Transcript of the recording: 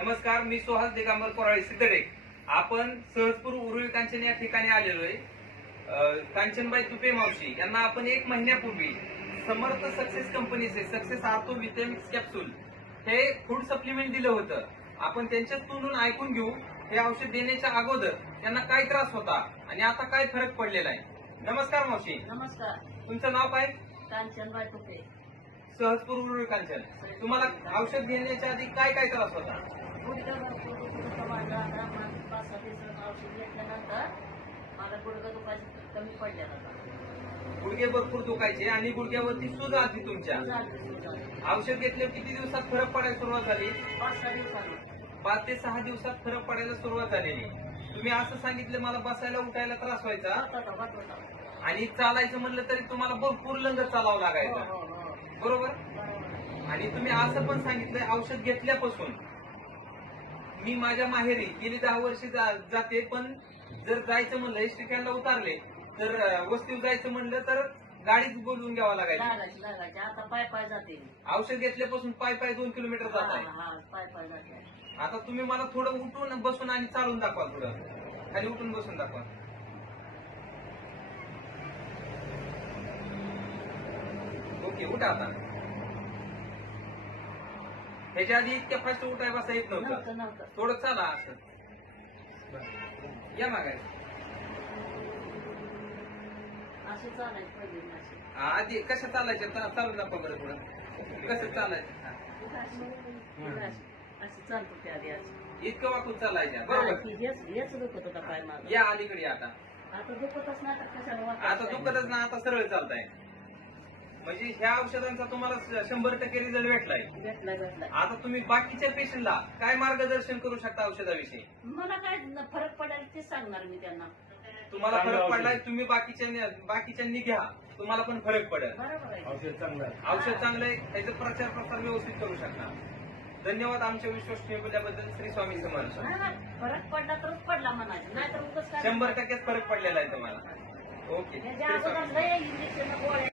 नमस्कार, मी सुहास दिगंबर कोराळे सिद्धटेक. आपण सहजपूर उरुळी कांचन या ठिकाणी आलेलो आहे. कांचनबाई तुपे मावशी यांना आपण 1 महिन्यापूर्वी समर्थ सक्सेस कंपनीचे सक्सेस आर्थो विटॅमिक्स कॅप्सूल हे फूड सप्लिमेंट दिलं होतं. आपण त्यांच्याच तोंडून ऐकून घेऊ हे औषध देण्याच्या अगोदर त्यांना काय त्रास होता आणि आता काय फरक पडलेला आहे. नमस्कार मावशी, नमस्कार. तुमचं नाव काय? कांचनबाई तुपे. सहजपूर उरुळी कांचन. तुम्हाला औषध घेण्याच्या आधी काय काय त्रास होता? गुडघा भरपूर दुखत होता माझा. आता 5-6 दिवसात औषध घेतल्यानंतर मला गुडघा दुखायचं कमी पडलेला होता. गुडघे भरपूर दुखायचे आणि गुडघ्यावरती सूज आली तुमच्या. औषध घेतल्यावर किती दिवसात फरक पडायला सुरुवात झाली? 5-6 दिवसांनी. 5 ते 6 दिवसात फरक पडायला सुरुवात झालेली. तुम्ही असं सांगितलं मला बसायला उठायला त्रास व्हायचा आणि चालायचं म्हणलं तरी तुम्हाला भरपूर लंगत चालावं लागायचं, बरोबर? आणि तुम्ही असं पण सांगितलं औषध घेतल्यापासून मी माझ्या माहेरी गेली 10 वर्ष जाते, पण जर जायचं म्हणलं एसटी स्टँडला उतारले तर वस्तीवर जायचं म्हणलं तर गाडीच बोलवून घ्यावा लागायची. आता पाय पाय जाते. औषध घेतल्यापासून पाय 2 किलोमीटर जात आहे. पाय पाय जाते. आता तुम्ही मला थोडं उठून बसून आणि चालून दाखवा, थोडं खाली उठून बसून दाखवा. ओके, उठा आता. ह्याच्या आधी इतक्या फास्ट उठाय बसा येत नव्हतं. थोडं चाला असं. या मागाय असे चालायचे पहिले. आधी कसं चालायचं चालून दाखवा बरं थोडं. कसं चालायचं? असं चालतो ते आधी. असं इतकं वाकून चालायचं, बरोबर? हेच दुखत होता पाय माझा. या अलीकडे आता. आता दुखतच नाही. आता कशाला आता दुखतच ना, आता सरळ चालताय. म्हणजे ह्या औषधांचा तुम्हाला 100% रिझल्ट भेटलाय. भेटलाय. आता तुम्ही बाकीच्या पेशंटला काय मार्गदर्शन करू शकता औषधाविषयी? मला काय फरक पडेल ते सांगणार मी त्यांना. तुम्हाला फरक पडलाय, तुम्ही बाकीच्यांनी घ्या, तुम्हाला पण फरक पडेल. बरोबर आहे. औषध चांगलं आहे, त्याचा प्रचार प्रसार व्यवस्थित करू शकता. धन्यवाद आमच्या विश्वास ठेवल्याबद्दल. श्री स्वामी समर्थ. फरक पडला तरच पडला म्हणायचं, नाहीतर 100% फरक पडलेला आहे तुम्हाला. ओके. इंजेक्शन गोळ्या